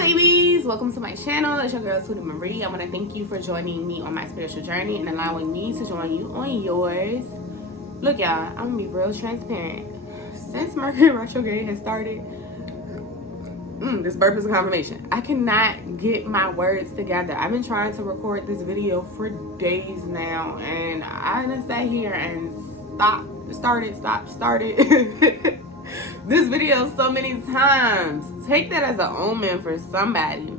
Hi babies, welcome to my channel. It's your girl Tootiee Marie. I want to thank you for joining me on my spiritual journey and allowing me to join you on yours. Look y'all, I'm gonna be real transparent. Since Mercury retrograde has started, this burp is a confirmation. I cannot get my words together. I've been trying to record this video for days now, and I done sat here and started this video so many times. Take that as an omen for somebody.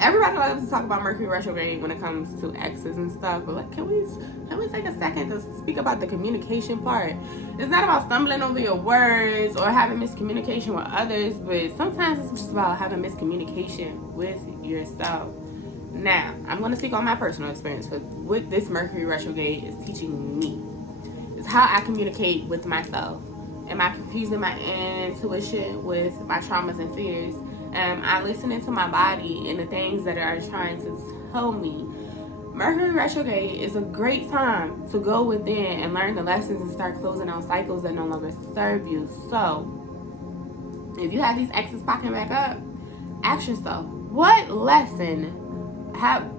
Everybody loves to talk about Mercury retrograde when it comes to exes and stuff, but like, can we take a second to speak about the communication part? It's not about stumbling over your words or having miscommunication with others, but sometimes it's just about having miscommunication with yourself. Now, I'm going to speak on my personal experience with what this Mercury retrograde is teaching me. It's how I communicate with myself. Am I confusing my intuition with my traumas and fears? Am I listening to my body and the things that are trying to tell me? Mercury retrograde is a great time to go within and learn the lessons and start closing out cycles that no longer serve you. So, if you have these exes popping back up, ask yourself, what lesson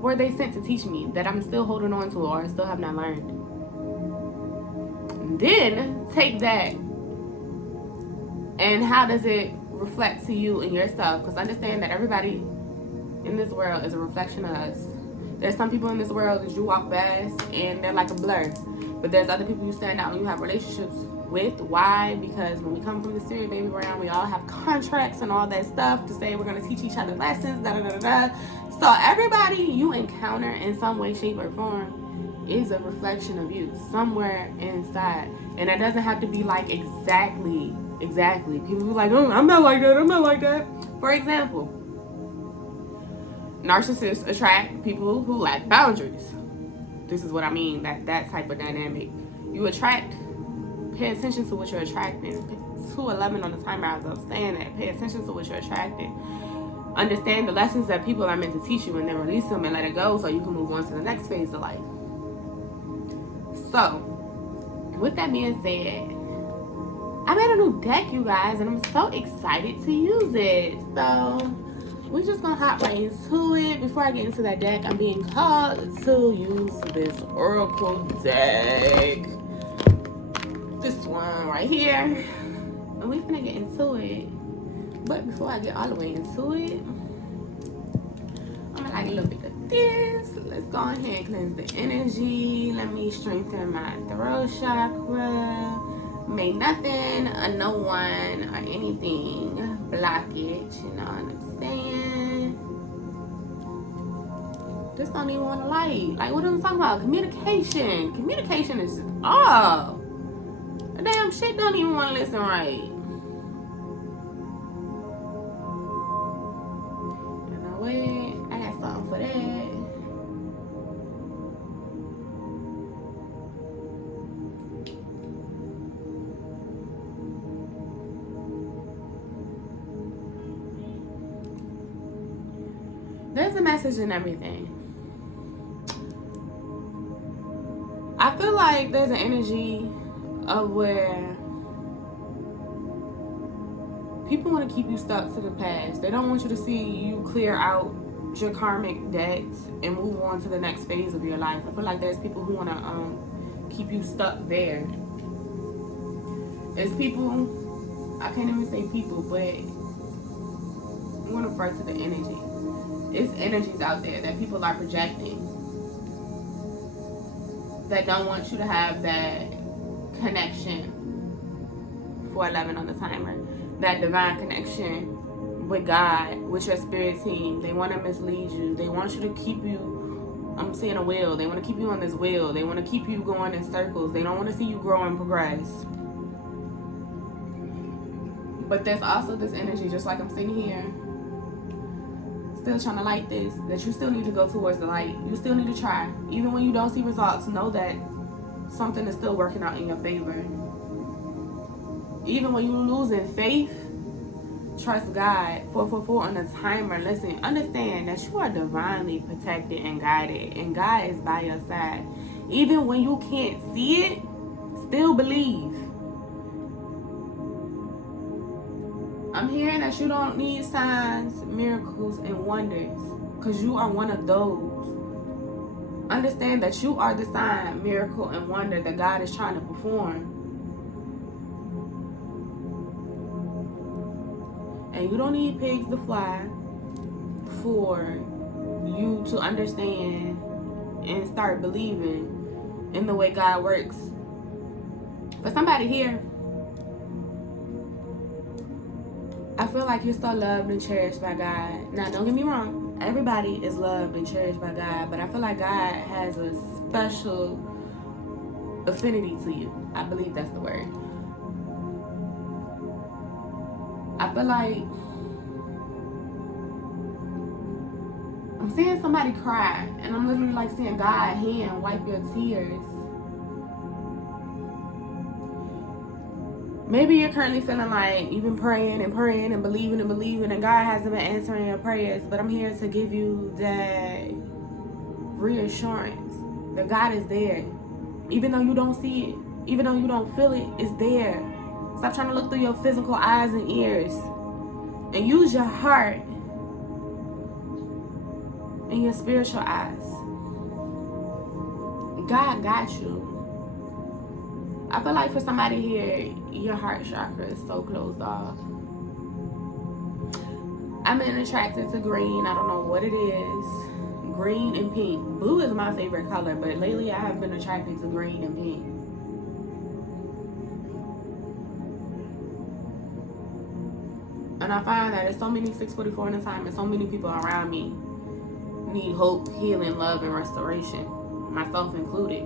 were they sent to teach me that I'm still holding on to or still have not learned? Then take that, and how does it reflect to you and yourself? Because understand that everybody in this world is a reflection of us. There's some people in this world that you walk past and they're like a blur, but there's other people you stand out and you have relationships with. Why? Because when we come from the spirit baby realm, we all have contracts and all that stuff to say we're going to teach each other lessons, So everybody you encounter in some way, shape, or form is a reflection of you somewhere inside. And that doesn't have to be like exactly. People be like, oh, I'm not like that. For example, narcissists attract people who lack boundaries. This is what I mean, that type of dynamic. You attract, pay attention to what you're attracting. 211 on the timer, I was saying that. Pay attention to what you're attracting. Understand the lessons that people are meant to teach you, and then release them and let it go so you can move on to the next phase of life. So, with that being said, I made a new deck, you guys, and I'm so excited to use it. So, we're just gonna hop right into it. Before I get into that deck, I'm being called to use this oracle deck. This one right here. And we're gonna get into it. But before I get all the way into it, I'm gonna like a little bit of this. Let's go ahead and cleanse the energy. Let me strengthen my throat chakra. May nothing, no one, or anything block it. You know what I'm saying? Just don't even want to light. Like, what am I talking about? Communication. Communication is just off. The damn shit don't even want to listen right. You know what? I got something for that. There's a message in everything. I feel like there's an energy of where people want to keep you stuck to the past. They don't want you to see you clear out your karmic debts and move on to the next phase of your life. I feel like there's people who want to keep you stuck there. It's people, I can't even say people, but I'm going to refer to the energy. It's energies out there that people are projecting that don't want you to have that connection. 411 on the timer. That divine connection with God, with your spirit team. They want to mislead you. They want you to keep you, I'm seeing a wheel. They want to keep you on this wheel. They want to keep you going in circles. They don't want to see you grow and progress. But there's also this energy, just like I'm sitting here, still trying to light this, that you still need to go towards the light. You still need to try. Even when you don't see results, know that something is still working out in your favor. Even when you're losing faith, trust God. 444 on the timer. Listen, understand that you are divinely protected and guided, and God is by your side. Even when you can't see it, still believe. I'm hearing that you don't need signs, miracles, and wonders, because you are one of those. Understand that you are the sign, miracle, and wonder that God is trying to perform. And you don't need pigs to fly for you to understand and start believing in the way God works. For somebody here, I feel like you're so loved and cherished by God. Now, don't get me wrong. Everybody is loved and cherished by God. But I feel like God has a special affinity to you. I believe that's the word. I feel like I'm seeing somebody cry. And I'm literally like seeing God's hand wipe your tears. Maybe you're currently feeling like you've been praying and praying and believing and God hasn't been answering your prayers. But I'm here to give you that reassurance that God is there. Even though you don't see it, even though you don't feel it, it's there. Stop trying to look through your physical eyes and ears and use your heart and your spiritual eyes. God got you. I feel like for somebody here, your heart chakra is so closed off. I've been attracted to green. I don't know what it is. Green and pink. Blue is my favorite color, but lately I have been attracted to green and pink. And I find that there's so many 644 in the time and so many people around me need hope, healing, love, and restoration. Myself included.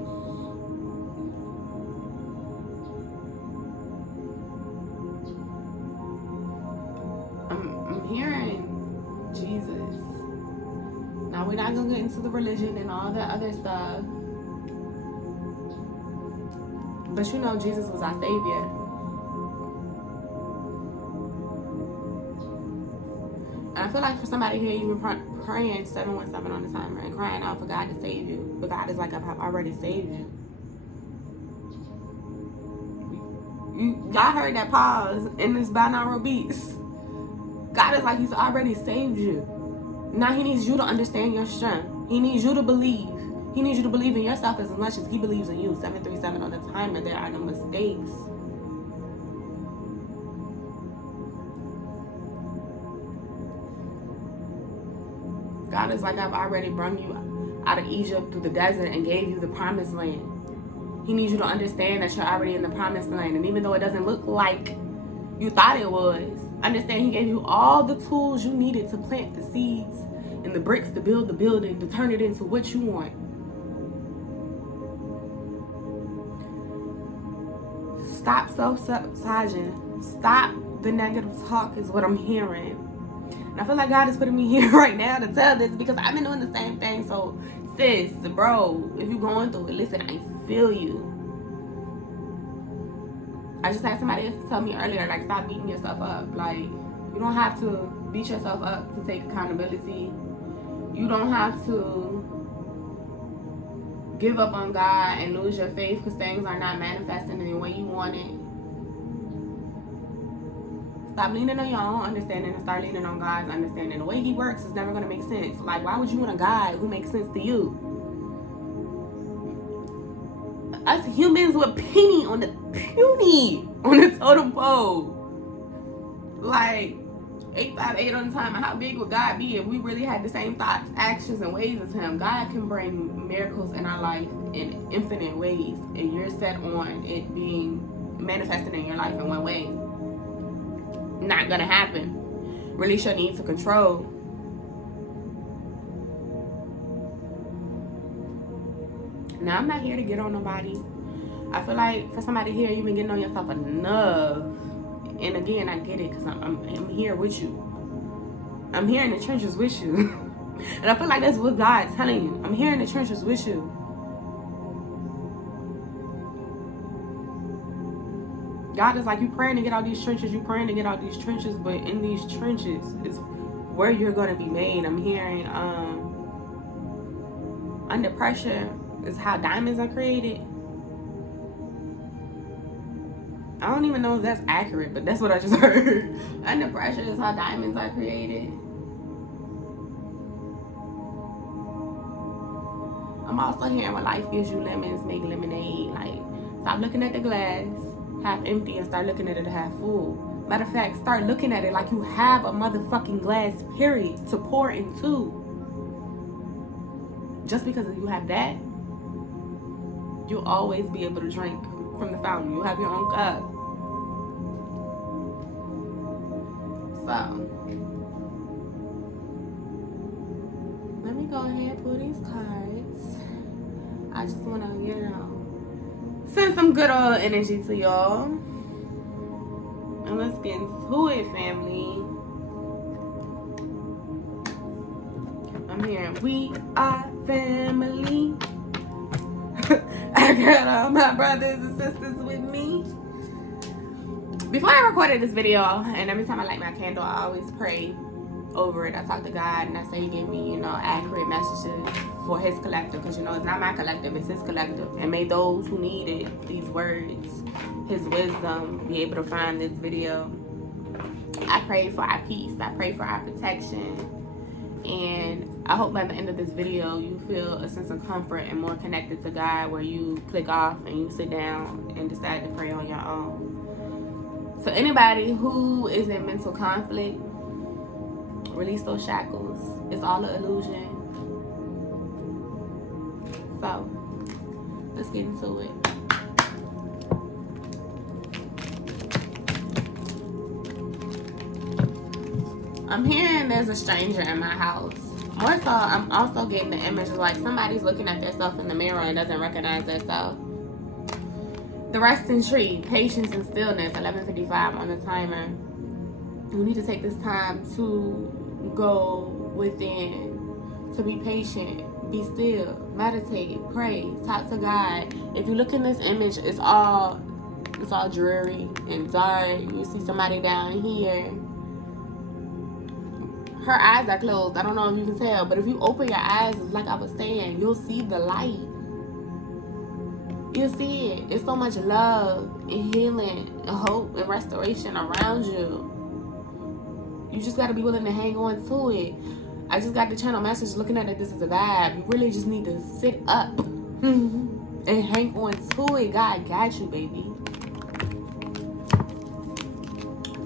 I'm hearing Jesus. Now, we're not going to get into the religion and all that other stuff. But you know Jesus was our Savior. And I feel like for somebody here, you've been praying 717 on the timer and crying out for God to save you. But God is like, I've already saved you. Y'all heard that pause in this binaural beats. God is like, he's already saved you. Now he needs you to understand your strength. He needs you to believe. He needs you to believe in yourself as much as he believes in you. 737 on the timer. There are no mistakes. God is like, I've already brought you out of Egypt through the desert and gave you the promised land. He needs you to understand that you're already in the promised land. And even though it doesn't look like you thought it was, understand he gave you all the tools you needed to plant the seeds and the bricks to build the building, to turn it into what you want. Stop self-sabotaging. Stop the negative talk is what I'm hearing. And I feel like God is putting me here right now to tell this because I've been doing the same thing. So, sis, bro, if you're going through it, listen, I feel you. I just had somebody tell me earlier, like, stop beating yourself up. Like, you don't have to beat yourself up to take accountability. You don't have to give up on God and lose your faith because things are not manifesting in the way you want it. Stop leaning on your own understanding and start leaning on God's understanding. The way he works is never going to make sense. Like, why would you want a God who makes sense to you? Us humans were puny on the totem pole. Like, 858 on the time. How big would God be if we really had the same thoughts, actions, and ways as him? God can bring miracles in our life in infinite ways, and you're set on it being manifested in your life in one way. Not gonna happen. Release your need to control. Now, I'm not here to get on nobody. I feel like for somebody here, you've been getting on yourself enough. And again, I get it because I'm here with you. I'm here in the trenches with you. And I feel like that's what God's telling you. I'm here in the trenches with you. God is like, you praying to get out these trenches, but in these trenches is where you're going to be made. I'm hearing under pressure is how diamonds are created. I don't even know if that's accurate, but that's what I just heard. Under pressure is how diamonds are created. I'm also hearing when life gives you lemons, make lemonade. Like, stop looking at the glass half empty and start looking at it half full. Matter of fact, start looking at it like you have a motherfucking glass, period, to pour into. Just because you have that, you'll always be able to drink from the fountain. You have your own cup. So, let me go ahead and pull these cards. I just want to, you know, send some good old energy to y'all. And let's get into it, family. I'm hearing we are family. I got all my brothers and sisters with me. Before I recorded this video, and every time I light my candle, I always pray over it. I talk to God and I say, give me, you know, accurate messages for his collective, because, you know, it's not my collective, it's his collective. And may those who needed these words, his wisdom, be able to find this video. I pray for our peace. I pray for our protection. And I hope by the end of this video, you feel a sense of comfort and more connected to God, where you click off and you sit down and decide to pray on your own. So anybody who is in mental conflict, release those shackles. It's all an illusion. So, let's get into it. I'm hearing there's a stranger in my house. More so, I'm also getting the image of like somebody's looking at themselves in the mirror and doesn't recognize themselves. The resting tree, patience and stillness, 11:55 on the timer. You need to take this time to go within, to be patient, be still, meditate, pray, talk to God. If you look in this image, it's all dreary and dark. You see somebody down here. Her eyes are closed. I don't know if you can tell, but if you open your eyes, like I was saying, you'll see the light. You'll see it. It's so much love and healing and hope and restoration around you. You just got to be willing to hang on to it. I just got the channel message looking at it. This is a vibe. You really just need to sit up and hang on to it. God got you, baby.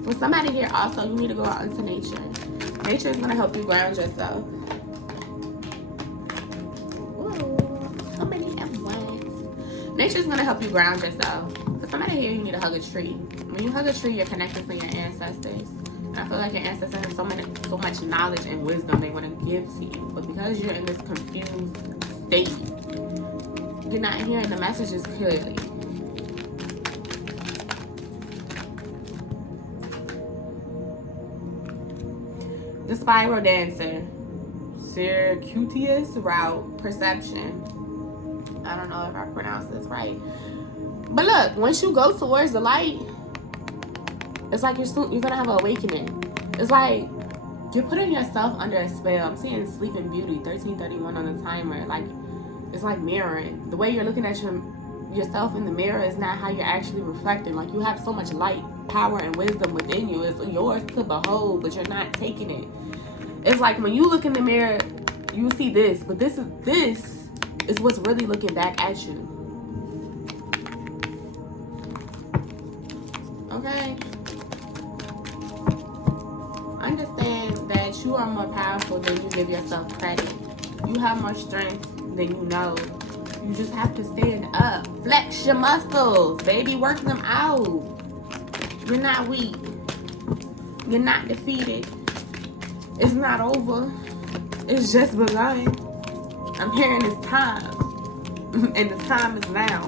For somebody here also, you need to go out into nature. Nature is going to help you ground yourself. Whoa, so many at once. Nature is going to help you ground yourself. For somebody here, you need to hug a tree. When you hug a tree, you're connected to your ancestors. And I feel like your ancestors have so much knowledge and wisdom they want to give to you. But because you're in this confused state, you're not hearing the messages clearly. The spiral dancer, circuitous route, perception. I don't know if I pronounced this right. But look, once you go towards the light, it's like you're gonna have an awakening. It's like you're putting yourself under a spell. I'm seeing Sleeping Beauty, 13:31 on the timer. Like, it's like mirroring. The way you're looking at yourself in the mirror is not how you're actually reflecting. Like, you have so much light, power, and wisdom within you. It's yours to behold, but you're not taking it. It's like when you look in the mirror, you see this, but this is what's really looking back at you. Okay? Understand that you are more powerful than you give yourself credit. You have more strength than you know. You just have to stand up. Flex your muscles, baby. Work them out. You're not weak. You're not defeated. It's not over. It's just begun. I'm hearing it's time. And the time is now.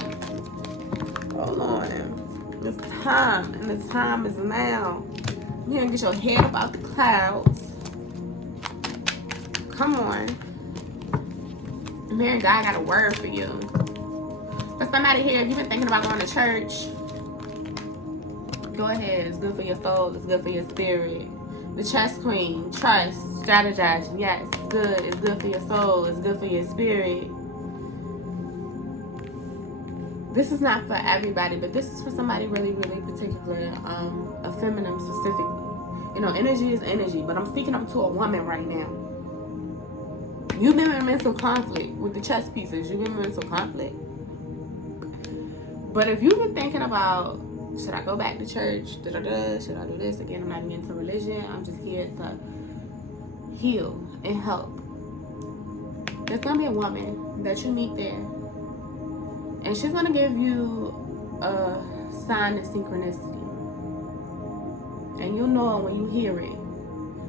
Hold on. It's time. And the time is now. You gotta get your head up out the clouds. Come on. I'm hearing God got a word for you. For somebody here, if you've been thinking about going to church, go ahead. It's good for your soul. It's good for your spirit. The chess queen, trust, strategizing. Yes, it's good. It's good for your soul. It's good for your spirit. This is not for everybody, but this is for somebody really, really particular, a feminine specifically. You know, energy is energy, but I'm speaking up to a woman right now. You've been in mental conflict with the chess pieces. You've been in mental conflict. But if you've been thinking about, should I go back to church? Should I do this? Again, I'm not even into religion. I'm just here to heal and help. There's going to be a woman that you meet there. And she's going to give you a sign of synchronicity. And you'll know it when you hear it.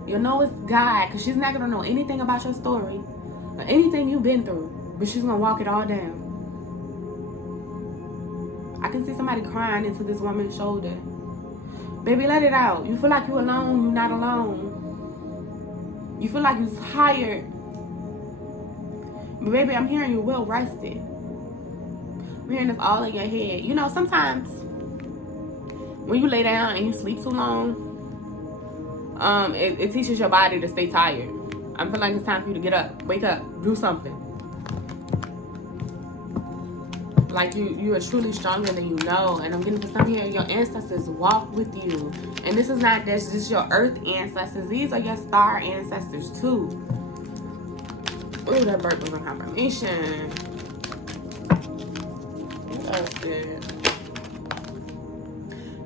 You'll know it's God, because she's not going to know anything about your story or anything you've been through. But she's going to walk it all down. I can see somebody crying into this woman's shoulder. Baby, let it out. You feel like you're alone. You're not alone. You feel like you're tired. But baby, I'm hearing you well rested. I'm hearing this all in your head. You know, sometimes when you lay down and you sleep too long, it teaches your body to stay tired. I feel like it's time for you to get up, wake up, do something. Like you are truly stronger than you know. And I'm getting for some here, your ancestors walk with you. And this is not just your earth ancestors. These are your star ancestors too. Ooh, that birth was a confirmation. What else did?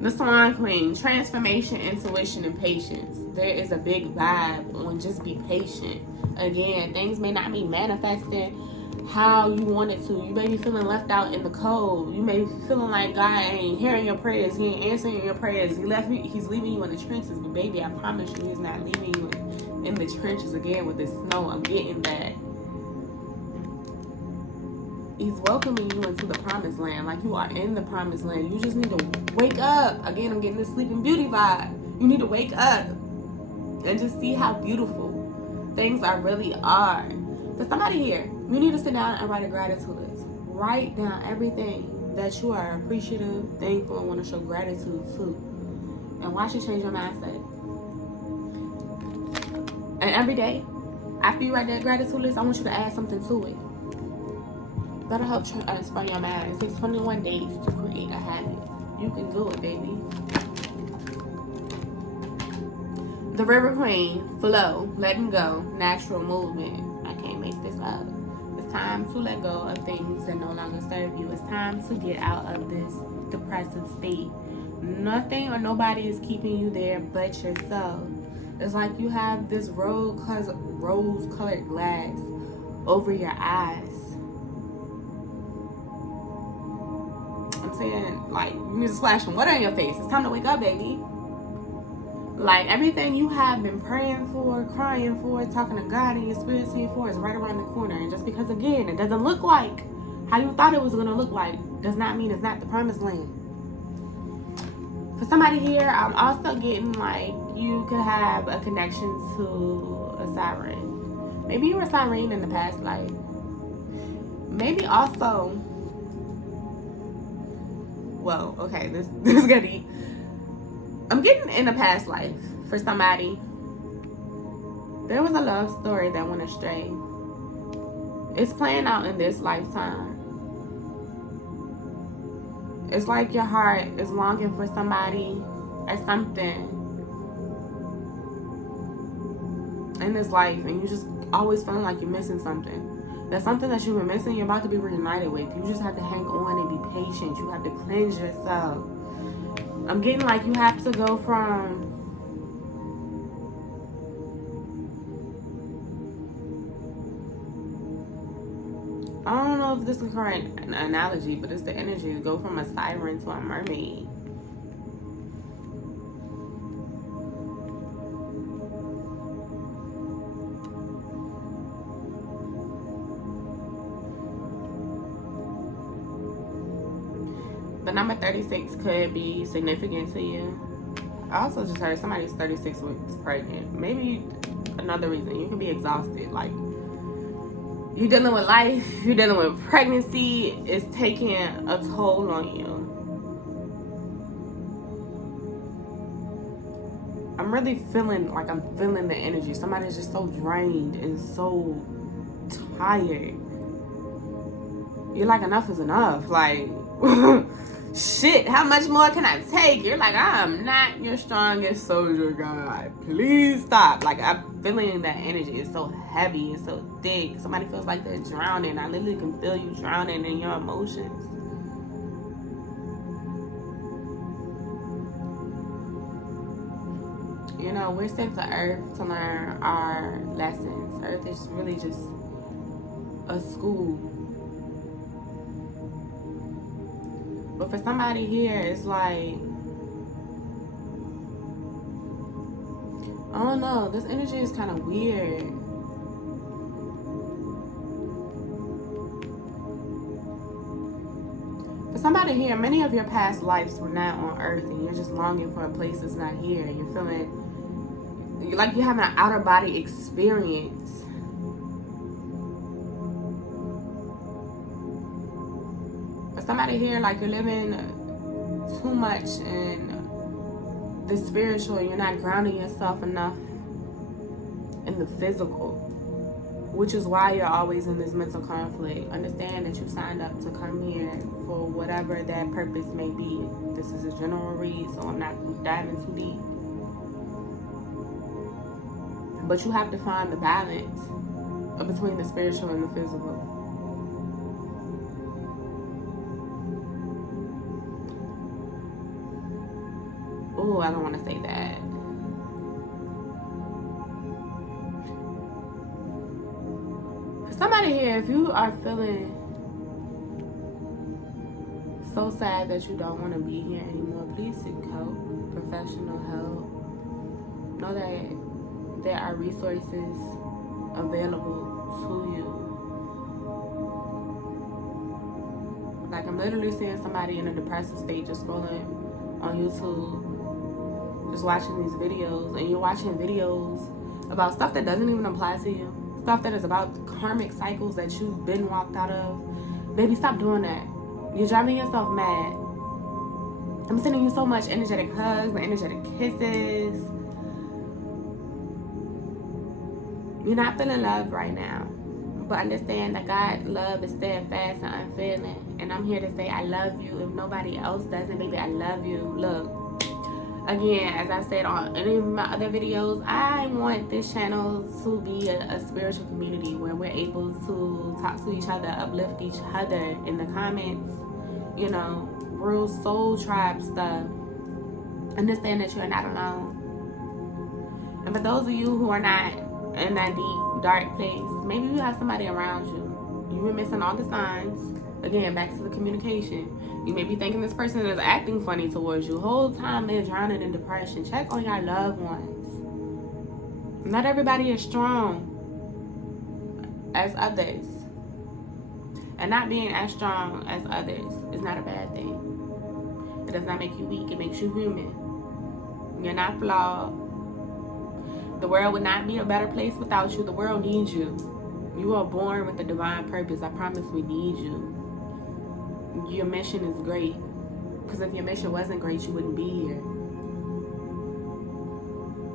The Swan Queen, transformation, intuition, and patience. There is a big vibe on just be patient. Again, things may not be manifesting how you want it to. You may be feeling left out in the cold. You may be feeling like God ain't hearing your prayers. He ain't answering your prayers. He's leaving you in the trenches. But baby, I promise you, he's not leaving you in the trenches again with the snow. I'm getting that. He's welcoming you into the promised land. Like you are in the promised land. You just need to wake up. Again, I'm getting this Sleeping Beauty vibe. You need to wake up and just see how beautiful things really are. For somebody here, you need to sit down and write a gratitude list. Write down everything that you are appreciative, thankful, and want to show gratitude to. And watch it change your mindset. And every day, after you write that gratitude list, I want you to add something to it. That'll help transfer your mind. It takes 21 days to create a habit. You can do it, baby. The River Queen, flow, letting go, natural movement. I can't make this up. It's time to let go of things that no longer serve you. It's time to get out of this depressive state. Nothing or nobody is keeping you there but yourself. It's like you have this rose-colored glass over your eyes. I'm saying, like, you need to splash some water in your face. It's time to wake up, baby. Like, everything you have been praying for, crying for, talking to God and your spirit seeing for is right around the corner. And just because, again, it doesn't look like how you thought it was going to look like does not mean it's not the promised land. For somebody here, I'm also getting, like, you could have a connection to a siren. Maybe you were a siren in the past life. Maybe also... Well, okay, this is gonna be... I'm getting in a past life for somebody. There was a love story that went astray. It's playing out in this lifetime. It's like your heart is longing for somebody or something in this life, and you just always feeling like you're missing something. That's something that you've been missing, you're about to be reunited with. You just have to hang on and be patient. You have to cleanse yourself. I'm getting like you have to go from... I don't know if this is a correct analogy, but it's the energy to go from a siren to a mermaid. The number 36 could be significant to you. I also just heard somebody's 36 weeks pregnant. Maybe another reason. You can be exhausted. Like, you're dealing with life. You're dealing with pregnancy. It's taking a toll on you. I'm really feeling like I'm feeling the energy. Somebody's just so drained and so tired. You're like, enough is enough. Like, Shit, how much more can I take? You're like, I'm not your strongest soldier, God. Please stop. Like, I'm feeling that energy. It's so heavy. It's so thick. Somebody feels like they're drowning. I literally can feel you drowning in your emotions. You know, we're sent to Earth to learn our lessons. Earth is really just a school. But for somebody here, it's like, I don't know, this energy is kind of weird. For somebody here, many of your past lives were not on Earth, and you're just longing for a place that's not here. You're feeling like you have an outer body experience. For somebody here, like you're living too much in the spiritual, you're not grounding yourself enough in the physical, which is why you're always in this mental conflict. Understand that you signed up to come here for whatever that purpose may be. This is a general read, so I'm not diving too deep. But you have to find the balance between the spiritual and the physical. Oh, I don't want to say that. For somebody here, if you are feeling so sad that you don't want to be here anymore, please seek help, professional help. Know that there are resources available to you. Like, I'm literally seeing somebody in a depressive state just scrolling on YouTube, just watching these videos, and you're watching videos about stuff that doesn't even apply to you, stuff that is about karmic cycles that you've been walked out of. Baby, stop doing that. You're driving yourself mad. I'm sending you so much energetic hugs and energetic kisses. You're not feeling love right now, but understand that God's love is steadfast and unfailing. And I'm here to say I love you. If nobody else doesn't, baby, I love you. Look, again, as I said on any of my other videos, I want this channel to be a spiritual community where we're able to talk to each other, uplift each other in the comments, you know, real soul tribe stuff. Understand that you're not alone. And for those of you who are not in that deep, dark place, maybe you have somebody around you. You were missing all the signs. Again, back to the communication. You may be thinking this person is acting funny towards you. The whole time they're drowning in depression. Check on your loved ones. Not everybody is strong as others. And not being as strong as others is not a bad thing. It does not make you weak. It makes you human. You're not flawed. The world would not be a better place without you. The world needs you. You are born with a divine purpose. I promise we need you. Your mission is great. Because if your mission wasn't great, you wouldn't be here.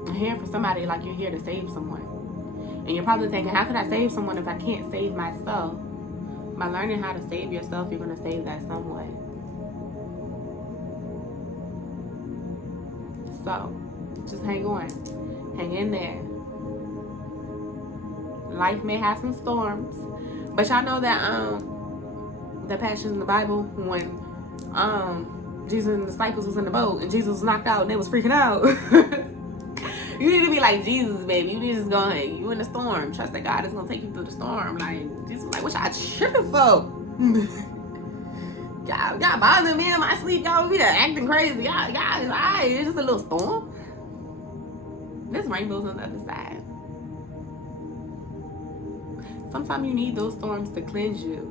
I'm here for somebody like you're here to save someone. And you're probably thinking, how can I save someone if I can't save myself? By learning how to save yourself, you're going to save that someone. So, just hang on. Hang in there. Life may have some storms, but y'all know that the passage in the Bible when Jesus and the disciples was in the boat and Jesus was knocked out and they was freaking out. You need to be like Jesus, baby. You need to just go, hey, you in the storm. Trust that God is gonna take you through the storm. Like Jesus was like, what y'all tripping for? y'all bothering me in my sleep. Y'all be acting crazy. Y'all, it's alright. It's just a little storm. There's rainbows on the other side. Sometimes you need those storms to cleanse you.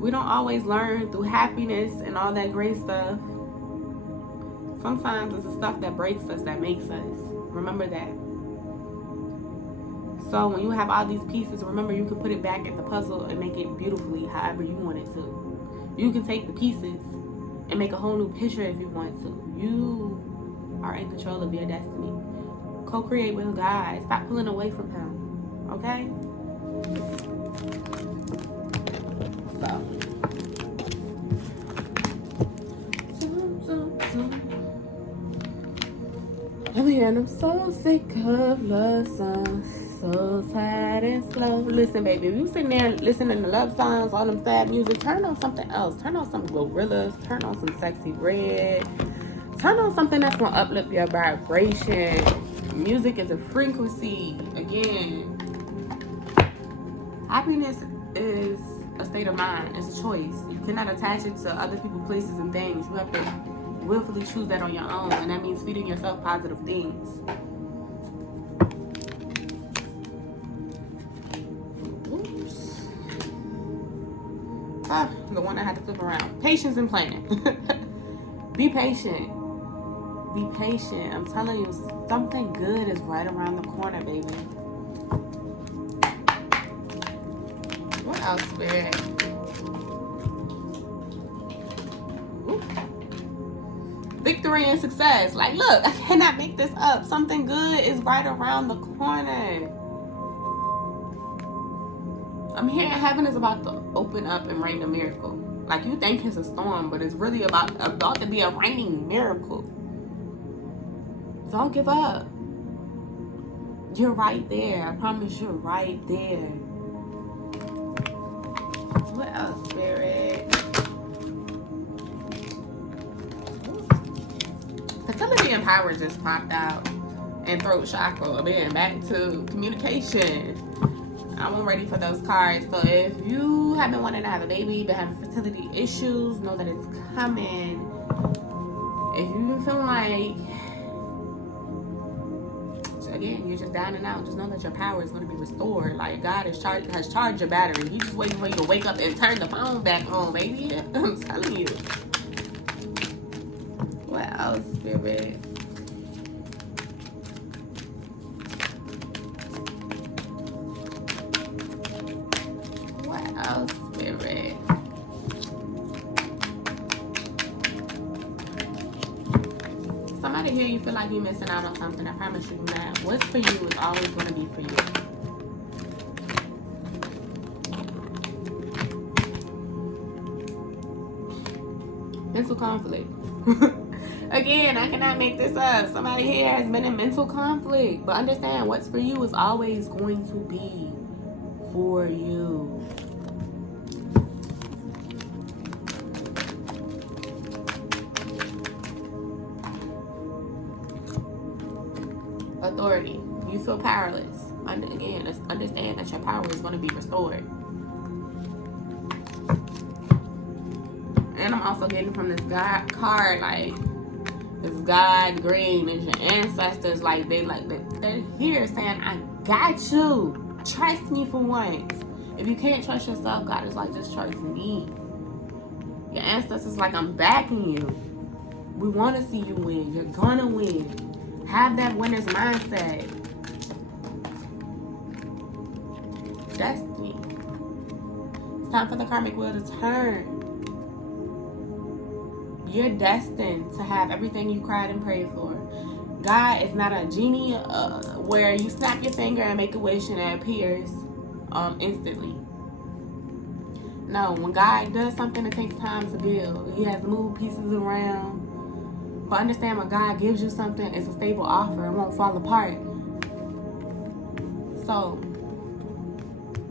We don't always learn through happiness and all that great stuff. Sometimes it's the stuff that breaks us that makes us. Remember that. So when you have all these pieces, remember you can put it back in the puzzle and make it beautifully however you want it to. You can take the pieces and make a whole new picture if you want to. You are in control of your destiny. Co-create with God. Stop pulling away from Him. Okay? So, And I'm so sick of love songs, so sad and slow. Listen, baby, if you sitting there listening to love songs, all them sad music, turn on something else. Turn on some gorillas. Turn on some sexy red. Turn on something that's going to uplift your vibration. Music is a frequency. Again, happiness is a state of mind. It's a choice. You cannot attach it to other people, places, and things. You have to willfully choose that on your own, and that means feeding yourself positive things. Oops. Ah, the one I had to flip around. Patience and planning. Be patient. Be patient. I'm telling you, something good is right around the corner, baby. What else, Spirit? Ooh. Victory and success. Like, look, I cannot make this up. Something good is right around the corner. I'm hearing heaven is about to open up and rain a miracle. Like, you think it's a storm, but it's really about to be a raining miracle. Don't give up. You're right there. I promise you're right there. What else, Spirit? Fertility and power just popped out. And throat chakra. Again, back to communication. I'm ready for those cards. So if you have been wanting to have a baby, been having fertility issues, know that it's coming. If you've been feeling like, again, you're just down and out, just know that your power is going to be restored. Like, God has charged your battery. He's just waiting for you to wake up and turn the phone back on, baby. I'm telling you. What else, Spirit? What else, Spirit? Somebody here, you feel like you're missing out on something. I promise you that. What's for you is always going to be for you. Mental conflict. Again, I cannot make this up. Somebody here has been in mental conflict. But understand, what's for you is always going to be for you. Authority. You feel powerless. Again, understand that your power is going to be restored. And I'm also getting from this God card, like, this God green is your ancestors. Like, they're here saying, I got you. Trust me for once. If you can't trust yourself, God is like, just trust me. Your ancestors like, I'm backing you. We want to see you win. You're gonna win. Have that winner's mindset. Destiny. It's time for the karmic wheel to turn. You're destined to have everything you cried and prayed for. God is not a genie where you snap your finger and make a wish and it appears instantly. No, when God does something, it takes time to build. He has to move pieces around. But understand, when God gives you something, it's a stable offer. It won't fall apart. So,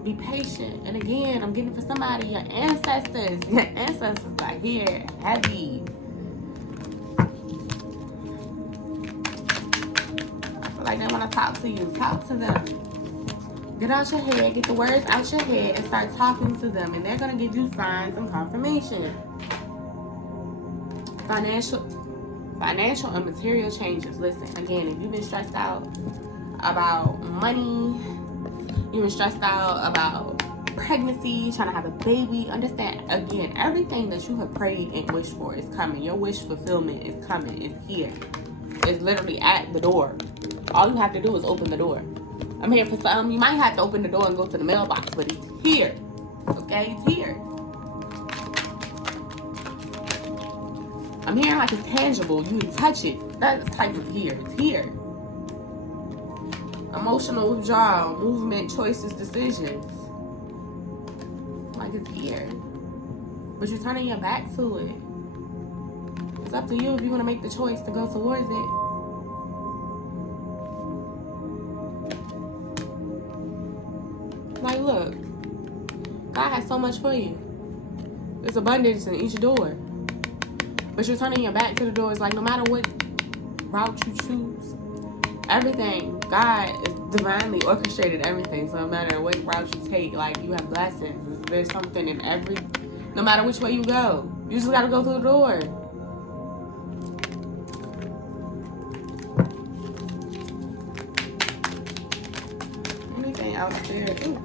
be patient. And again, I'm getting for somebody, your ancestors. Your ancestors are here, heavy. I feel like they want to talk to you. Talk to them. Get out your head, get the words out your head, and start talking to them. And they're going to give you signs and confirmation. Financial and material changes. Listen, again, if you've been stressed out about money, you've been stressed out about pregnancy, trying to have a baby, understand, again, everything that you have prayed and wished for is coming. Your wish fulfillment is coming. It's here. It's literally at the door. All you have to do is open the door. I'm here for some. You might have to open the door and go to the mailbox, but it's here. Okay? It's here. I'm hearing like it's tangible. You can touch it. That's type of here. It's here. Emotional withdrawal, movement, choices, decisions. Like it's here. But you're turning your back to it. It's up to you if you want to make the choice to go towards it. like, look, God has so much for you. There's abundance in each door. But you're turning your back to the door. It's like, no matter what route you choose, everything, God is divinely orchestrated everything. So no matter what route you take, like, you have blessings. There's something in every, no matter which way you go. You just got to go through the door. Anything else there? Ooh.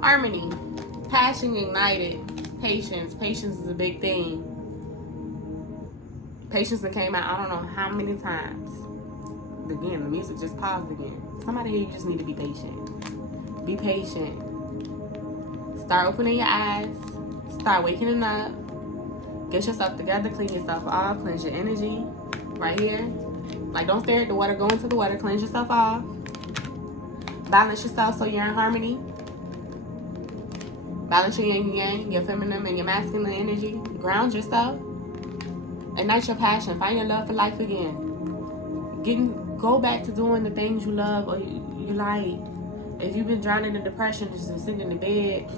Harmony, passion ignited, patience. Patience is a big thing. Patience that came out I don't know how many times. Again, the music just paused again. Somebody here, you just need to be patient. Be patient. Start opening your eyes. Start waking up. Get yourself together. Clean yourself off. Cleanse your energy. Right here. Like, don't stare at the water. Go into the water. Cleanse yourself off. Balance yourself so you're in harmony. Balance your yin and yang, your feminine and your masculine energy. Ground yourself. Ignite your passion. Find your love for life again. Go back to doing the things you love or you like. If you've been drowning in depression, just sitting in the bed,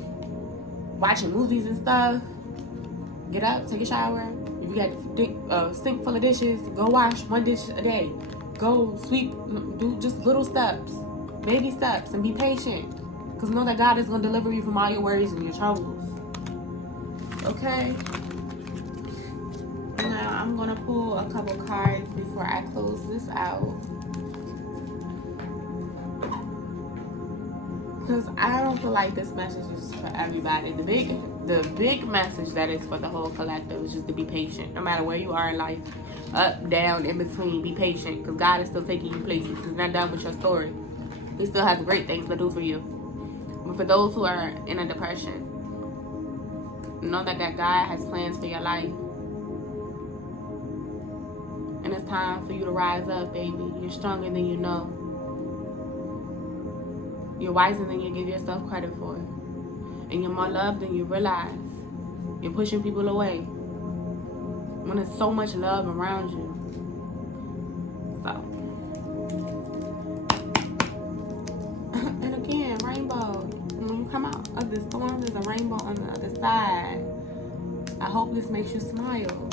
watching movies and stuff, get up, take a shower. If you got a sink full of dishes, go wash one dish a day. Go sweep, do just little steps, baby steps, and be patient. Because know that God is going to deliver you from all your worries and your troubles. Okay? Now, I'm going to pull a couple cards before I close this out. Because I don't feel like this message is for everybody. The big message that is for the whole collective is just to be patient. No matter where you are in life, up, down, in between, be patient. Because God is still taking you places. He's not done with your story. He still has great things to do for you. But for those who are in a depression, know that God has plans for your life. And it's time for you to rise up, baby. You're stronger than you know. You're wiser than you give yourself credit for. And you're more loved than you realize. You're pushing people away when there's so much love around you. So. And again, rainbow. When you come out of the storm, there's a rainbow on the other side. I hope this makes you smile.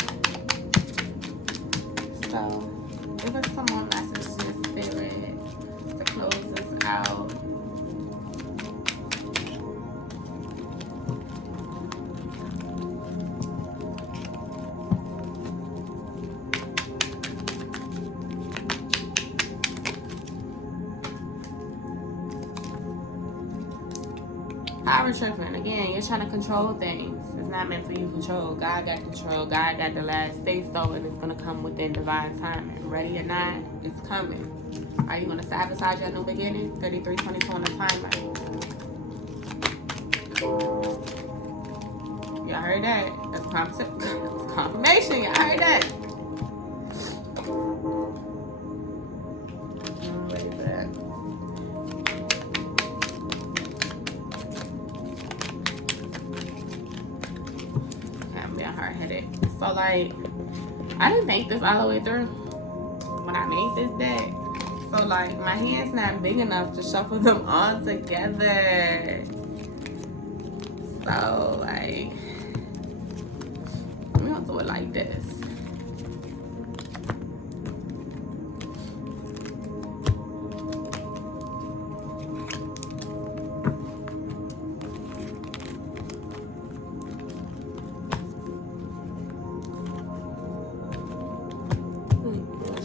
So, give us some more messages, Spirit, to close this out. Power tripping. Again, you're trying to control things. It's not meant for you to control. God got control. God got the last say so, and it's going to come within divine timing. Ready or not, it's coming. Are you going to sabotage your new beginning? 3322 on the timer. Y'all heard that? That's confirmation. Y'all heard that? What is that? Hard-headed. So, like, I didn't think this all the way through when I made this deck. So, like, my hand's not big enough to shuffle them all together. So, like, we're gonna do it like this.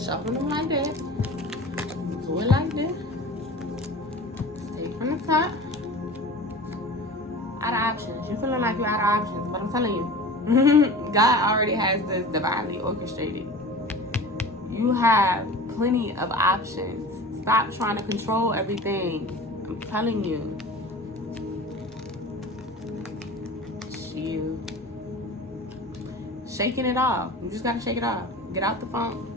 Shuffle them like that. Do it like this. Take from the top. Out of options. You're feeling like you're out of options, but I'm telling you, God already has this divinely orchestrated. You have plenty of options. Stop trying to control everything. I'm telling you. Chill. Shaking it off. You just gotta shake it off. Get out the funk.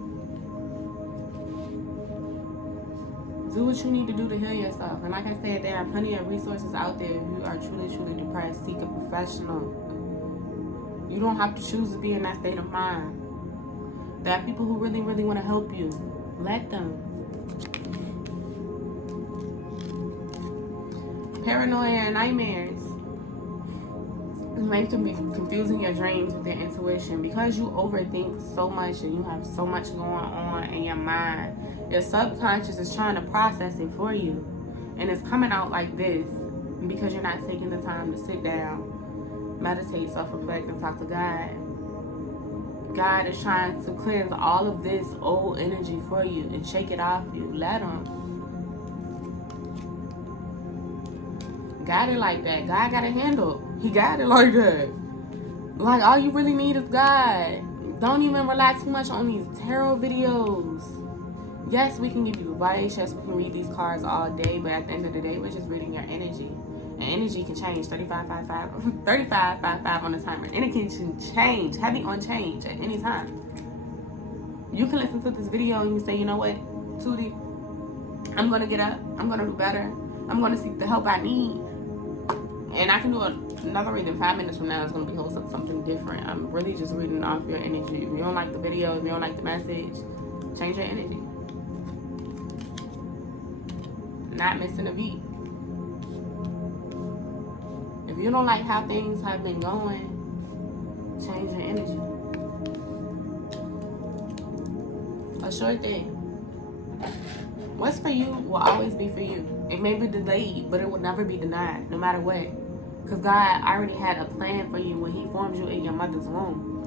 Do what you need to do to heal yourself. And like I said, there are plenty of resources out there. If you are truly, truly depressed, seek a professional. You don't have to choose to be in that state of mind. There are people who really, really want to help you. Let them. Paranoia and nightmares. You might be confusing your dreams with your intuition because you overthink so much and you have so much going on in your mind. Your subconscious is trying to process it for you, and it's coming out like this because you're not taking the time to sit down, meditate, self-reflect, and talk to God. God is trying to cleanse all of this old energy for you and shake it off you. Let him. Got it like that. God got it handled. He got it like that. Like, all you really need is God. Don't even rely too much on these tarot videos. Yes, we can give you advice. Yes, we can read these cards all day. But at the end of the day, we're just reading your energy. And energy can change 3555 on the timer. And it can change, heavy on change at any time. You can listen to this video and you say, you know what, Tootie, I'm going to get up. I'm going to do better. I'm going to seek the help I need. And I can do another reading 5 minutes from now. It's going to be hosting something different. I'm really just reading off your energy. If you don't like the video, if you don't like the message, change your energy. Not missing a beat. If you don't like how things have been going, change your energy. A short thing. What's for you will always be for you. It may be delayed, but it will never be denied, no matter what. Because God already had a plan for you when he formed you in your mother's womb.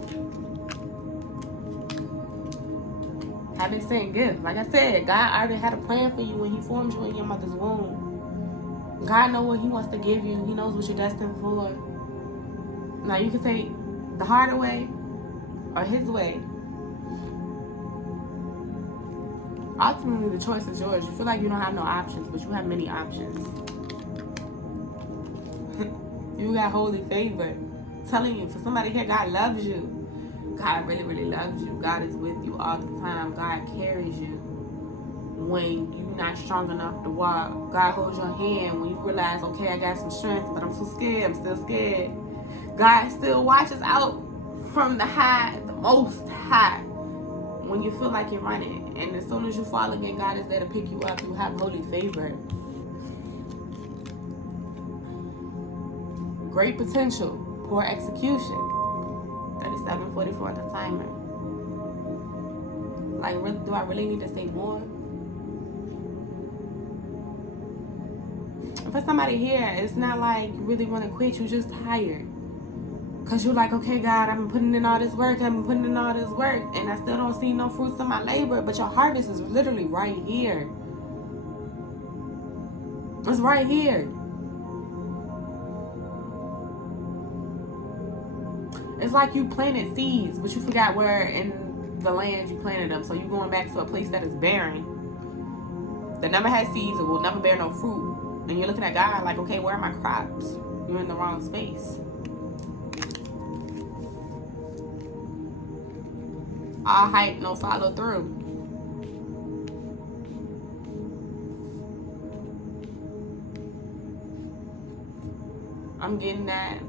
Having sent gifts. Like I said, God already had a plan for you when he formed you in your mother's womb. God knows what he wants to give you. He knows what you're destined for. Now you can take the harder way or his way. Ultimately, the choice is yours. You feel like you don't have no options, but you have many options. You got holy favor. I'm telling you, for somebody here, God loves you. God really, really loves you. God is with you all the time. God carries you when you're not strong enough to walk. God holds your hand when you realize, okay, I got some strength, but I'm so scared. I'm still scared. God still watches out from the high, the most high, when you feel like you're running. And as soon as you fall again, God is there to pick you up. You have holy favor. Great potential, poor execution. 37:44 at the timer. Like, really, do I really need to say more? And for somebody here, it's not like you really want to quit. You're just tired. Because you're like, okay, God, I've been putting in all this work. And I still don't see no fruits of my labor. But your harvest is literally right here. It's right here. It's like you planted seeds, but you forgot where in the land you planted them. So you're going back to a place that is barren, that never had seeds, or will never bear no fruit. And you're looking at God like, okay, where are my crops? You're in the wrong space. All hype, no follow through. I'm getting that.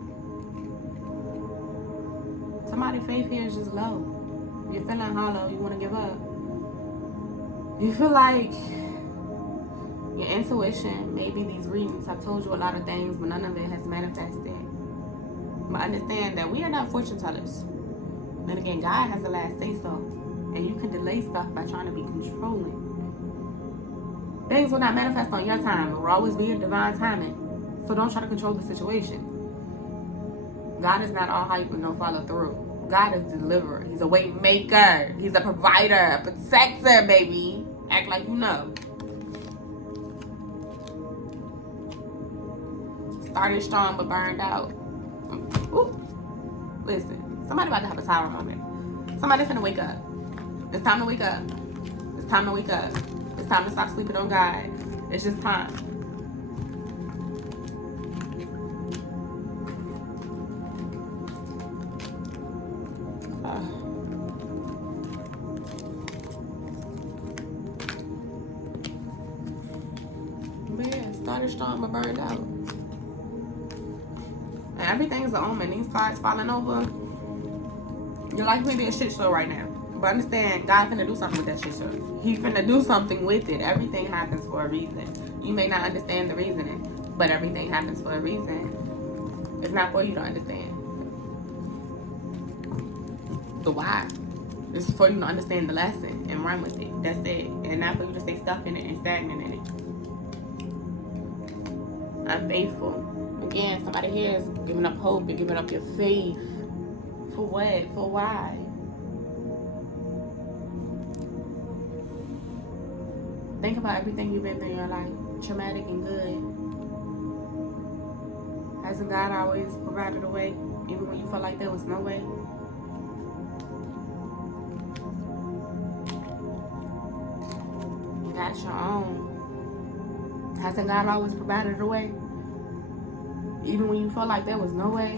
Somebody's faith here is just low. You're feeling hollow. You want to give up. You feel like your intuition, maybe these readings have told you a lot of things, but none of it has manifested. But understand that we are not fortune tellers. Then again, God has the last say so. And you can delay stuff by trying to be controlling. Things will not manifest on your time. It will always be in divine timing. So don't try to control the situation. God is not all hype and no follow through. God is a deliverer. He's a way maker. He's a provider, a protector, baby. Act like you know. Started strong but burned out. Ooh. Listen, somebody about to have a tower moment. Somebody finna wake up. It's time to wake up. It's time to wake up. It's time to stop sleeping on God. It's just time. Man, started strong but burned out. And everything is an omen. These cards falling over. Your life may be a shit show right now. But understand, God finna do something with that shit, sir. He finna do something with it. Everything happens for a reason. You may not understand the reasoning, but everything happens for a reason. It's not for you to understand the why. It's for you to understand the lesson and run with it. That's it. And not for you to stay stuck in it and stagnant in it. I'm faithful. Again, somebody here is giving up hope and giving up your faith. For what? For why? Think about everything you've been through in your life, traumatic and good. Hasn't God always provided a way, even when you felt like there was no way? You got your own. Hasn't God always provided a way, even when you felt like there was no way?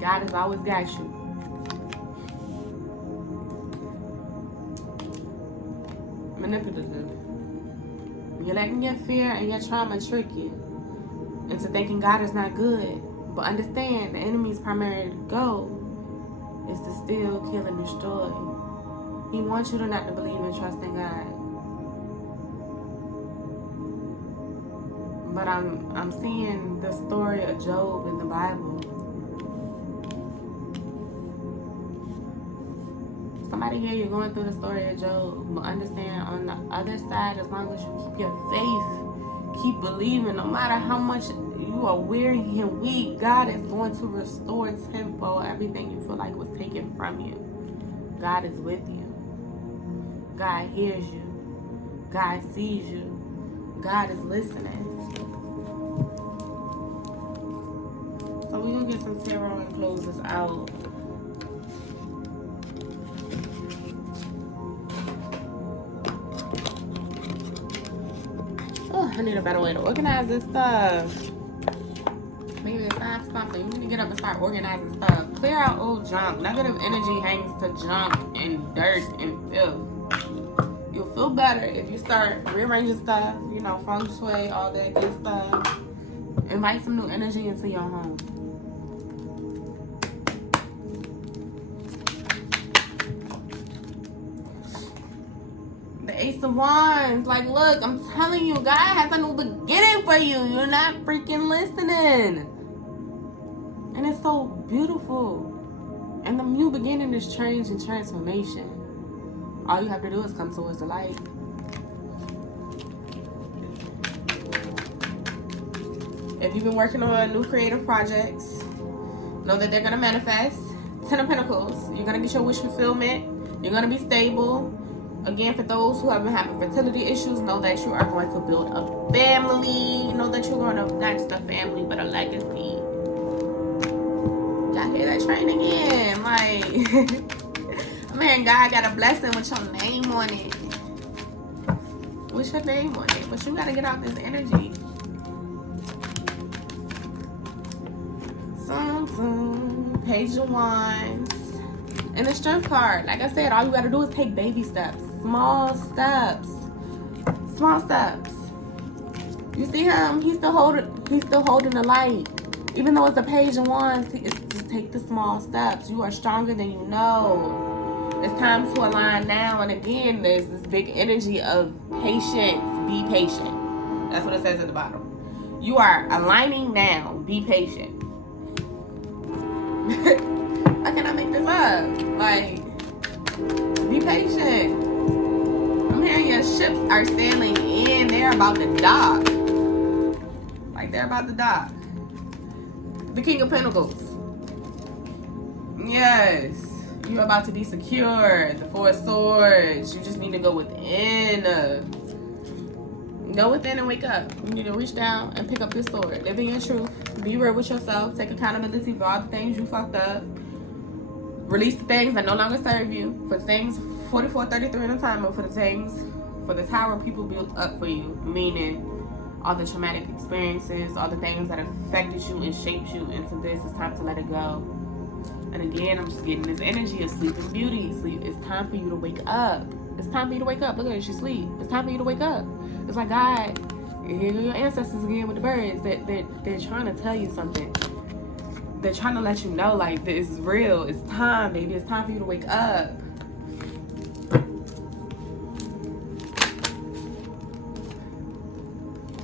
God has always got you. Manipulative. You're letting your fear and your trauma trick you into thinking God is not good. But understand, the enemy's primary goal is to steal, kill, and destroy. He wants you to not to believe and trust in God. But I'm seeing the story of Job in the Bible. Somebody here, you're going through the story of Job, but understand, on the other side, as long as you keep your faith, keep believing, no matter how much you are weary and weak, God is going to restore tenfold everything you feel like was taken from you. God is with you. God hears you. God sees you. God is listening. So we're going to get some tarot and close this out. Oh, I need a better way to organize this stuff. Maybe it's time for something. You need to get up and start organizing stuff. Clear out old junk. Negative energy hangs to junk and dirt and filth. You'll feel better if you start rearranging stuff, you know, feng shui, all that good stuff. Invite some new energy into your home. Ace of Wands, like, look, I'm telling you, God has a new beginning for you. You're not freaking listening. And it's so beautiful. And the new beginning is change and transformation. All you have to do is come towards the light. If you've been working on new creative projects, know that they're going to manifest. 10 of Pentacles, you're going to get your wish fulfillment. You're going to be stable. Again, for those who have been having fertility issues, know that you are going to build a family. Know that you're going to, not just a family, but a legacy. Y'all hear that train again? Like, I'm hearing God got a blessing with your name on it. What's your name on it? But you got to get out this energy. Page of Wands. And the Strength card. Like I said, all you got to do is take baby steps. Small steps. Small steps. You see him? He's still holding the light. Even though it's a Page of Wands, it's just take the small steps. You are stronger than you know. It's time to align now. And again, there's this big energy of patience. Be patient. That's what it says at the bottom. You are aligning now. Be patient. How can I make this up? Like, be patient. I'm hearing your ships are sailing in. They're about to dock. Like, they're about to dock. The King of Pentacles. Yes. You're about to be secure. The Four of Swords. You just need to go within. Go within and wake up. You need to reach down and pick up your sword. Live in your truth. Be real with yourself. Take accountability for all the things you fucked up. Release the things that no longer serve you. For things 4433 in a timer. For the things, for the tower people built up for you. Meaning all the traumatic experiences, all the things that affected you and shaped you into this. It's time to let it go. And again, I'm just getting this energy of sleep and beauty. Sleep. It's time for you to wake up. It's time for you to wake up. Look at her. She sleep. It's time for you to wake up. It's like God, here go your ancestors again with the birds. They're trying to tell you something. they're trying to let you know, like, this is real. It's time, baby. It's time for you to wake up.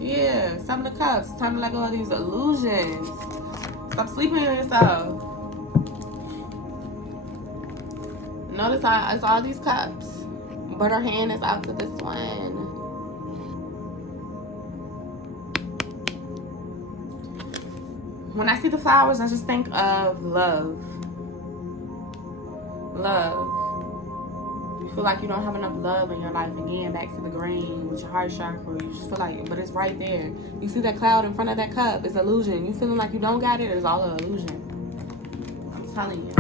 Yeah, Seven of Cups. It's time to let go of these illusions. Stop sleeping on yourself. Notice how it's all these cups, but her hand is out to this one. When I see the flowers, I just think of love. Love. You feel like you don't have enough love in your life. Again, back to the green with your heart chakra. You just feel like, but it's right there. You see that cloud in front of that cup. It's illusion. You feeling like you don't got it. It's all an illusion. I'm telling you.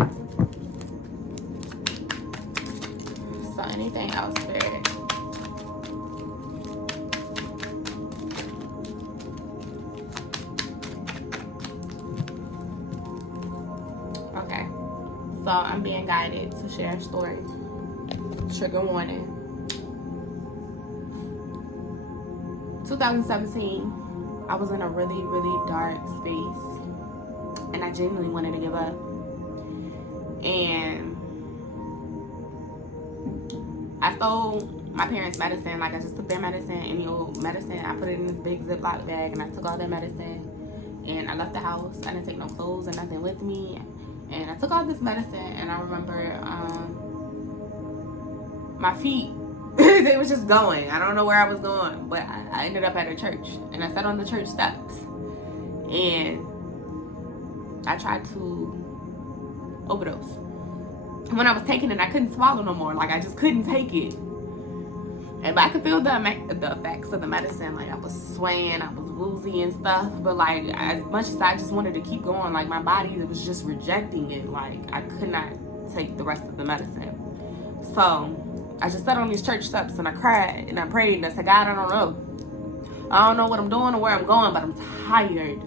So anything else, Spirit? Okay. So I'm being guided to share a story. Trigger warning. 2017, I was in a really, really dark space, and I genuinely wanted to give up. And I stole my parents' medicine. Like, I just took their medicine, any old medicine. I put it in this big Ziploc bag, and I took all their medicine, and I left the house. I didn't take no clothes or nothing with me, and I took all this medicine. And I remember my feet, they was just going. I don't know where I was going, but I ended up at a church, and I sat on the church steps, and I tried to overdose. When I was taking it, I couldn't swallow no more. Like, I just couldn't take it. And but I could feel the effects of the medicine. Like, I was swaying, I was woozy and stuff. But like, as much as I just wanted to keep going, like, my body was just rejecting it. Like, I could not take the rest of the medicine. So I just sat on these church steps, and I cried and I prayed, and I said, God, I don't know. I don't know what I'm doing or where I'm going, but I'm tired.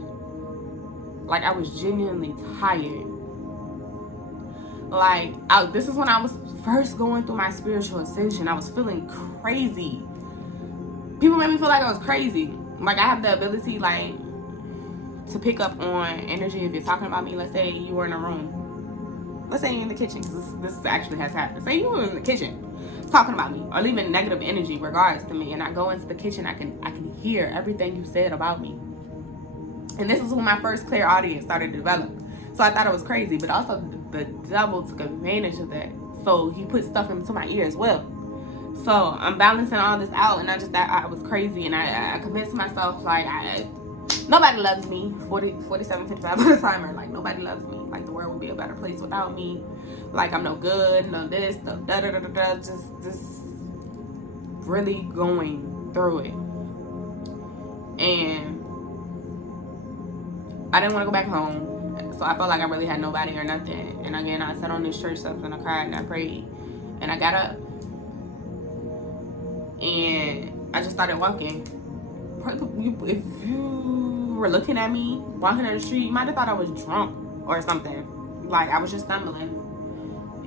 Like, I was genuinely tired. Like, this is when I was first going through my spiritual ascension. I was feeling crazy. People made me feel like I was crazy. Like, I have the ability, like, to pick up on energy. If you're talking about me, let's say you were in a room. Let's say you're in the kitchen, because this actually has happened. Say you were in the kitchen talking about me, or leaving negative energy regards to me, and I go into the kitchen, I can hear everything you said about me. And this is when my first clear audience started to develop. So I thought it was crazy, but also the devil took advantage of that. So he put stuff into my ear as well. So I'm balancing all this out, and I just thought I was crazy, and I convinced myself, like, nobody loves me. 4755 on the timer. Like, nobody loves me. Like, the world would be a better place without me. Like, I'm no good, no this, no da-da-da-da-da. Just really going through it. And I didn't want to go back home. So I felt like I really had nobody or nothing. And again, I sat on this church steps, and I cried and I prayed. And I got up. And I just started walking. If you were looking at me walking down the street, you might have thought I was drunk or something. Like, I was just stumbling.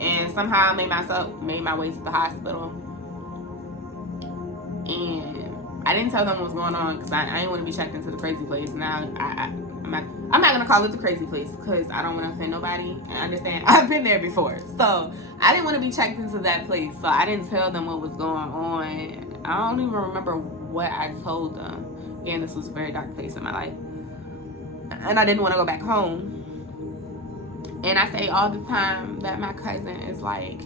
And somehow I made my way to the hospital. And I didn't tell them what was going on, because I didn't want to be checked into the crazy place. Now, I'm not going to call it the crazy place, because I don't want to offend nobody. And understand, I've been there before. So I didn't want to be checked into that place. So I didn't tell them what was going on. I don't even remember what I told them. Again, this was a very dark place in my life. And I didn't want to go back home. And I say all the time that my cousin is like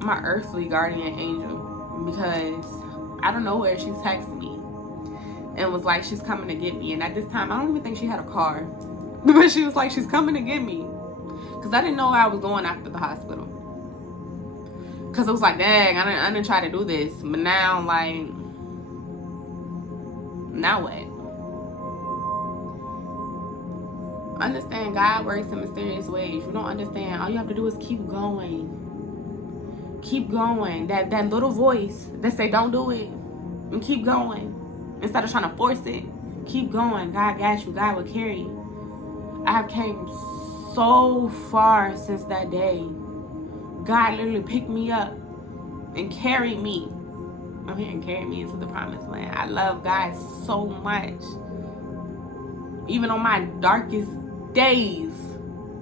my earthly guardian angel, because I don't know where she texted me and was like, she's coming to get me. And at this time, I don't even think she had a car, but she was like, she's coming to get me, because I didn't know where I was going after the hospital. Because it was like, dang, I didn't try to do this, but now, like, now what? Understand, God works in mysterious ways. You don't understand. All you have to do is keep going. Keep going. That little voice that say don't do it, and keep going. Instead of trying to force it, keep going. God got you. God will carry you. I have came so far since that day. God literally picked me up and carried me. I mean, and carried me into the promised land. I love God so much. Even on my darkest days,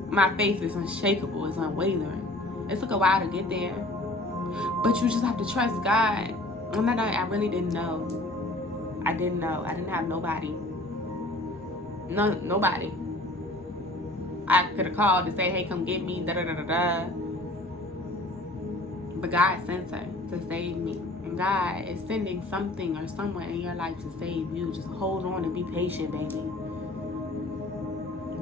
my faith is unshakable, it's unwavering. It took a while to get there, but you just have to trust God. On that night, I really didn't know. I didn't know. I didn't have nobody. Nobody. I could have called to say, hey, come get me, da-da-da-da-da. But God sent her to save me. And God is sending something or someone in your life to save you. Just hold on and be patient, baby.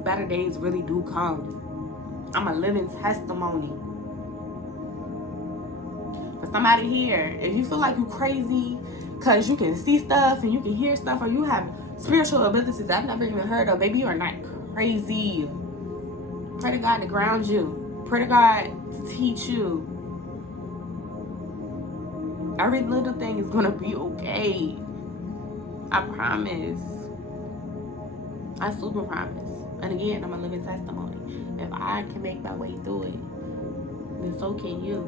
Better days really do come. I'm a living testimony. For somebody here, if you feel like you crazy because you can see stuff and you can hear stuff, or you have spiritual abilities I've never even heard of, baby, you are not crazy. Pray to God to ground you. Pray to God to teach you. Every little thing is going to be okay. I promise. I super promise. And again, I'm a living testimony. If I can make my way through it, then so can you.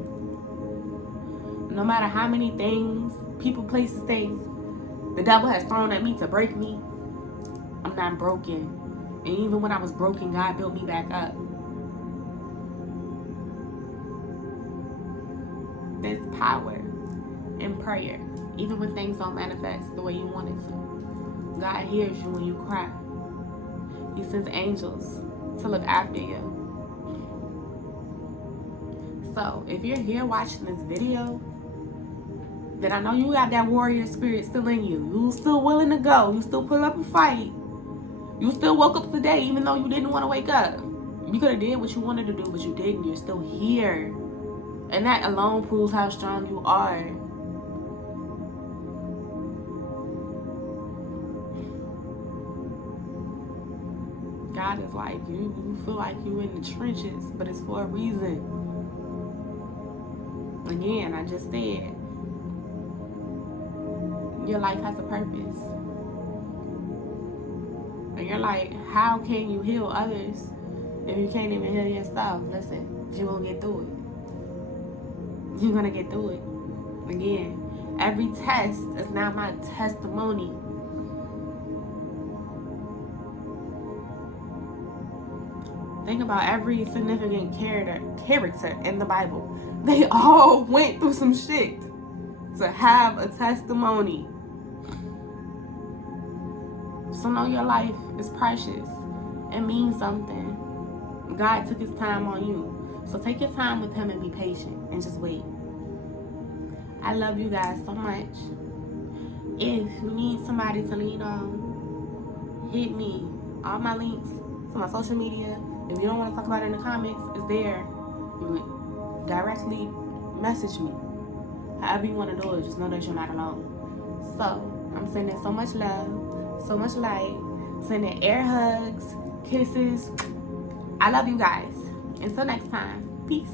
No matter how many things, people, places, things, the devil has thrown at me to break me, I'm not broken. And even when I was broken, God built me back up. There's power in prayer. Even when things don't manifest the way you want it to. God hears you when you cry. He sends angels to look after you. So, if you're here watching this video, then I know you got that warrior spirit still in you. You still willing to go. You still pull up and fight. You still woke up today even though you didn't want to wake up. You could have did what you wanted to do, but you didn't. You're still here. And that alone proves how strong you are. God is like, you feel like you're in the trenches, but it's for a reason. Again, I just said, your life has a purpose. And you're like, how can you heal others if you can't even heal yourself? Listen, you're going to get through it. You're going to get through it. Again, every test is now my testimony. Think about every significant character in the Bible. They all went through some shit to have a testimony. So know your life is precious. It means something. God took his time on you. So take your time with him and be patient and just wait. I love you guys so much. If you need somebody to lean on, hit me. All my links to my social media. If you don't want to talk about it in the comments, it's there. You directly message me. However you want to do it, just know that you're not alone. So, I'm sending so much love, so much light, sending air hugs, kisses. I love you guys. Until next time, peace.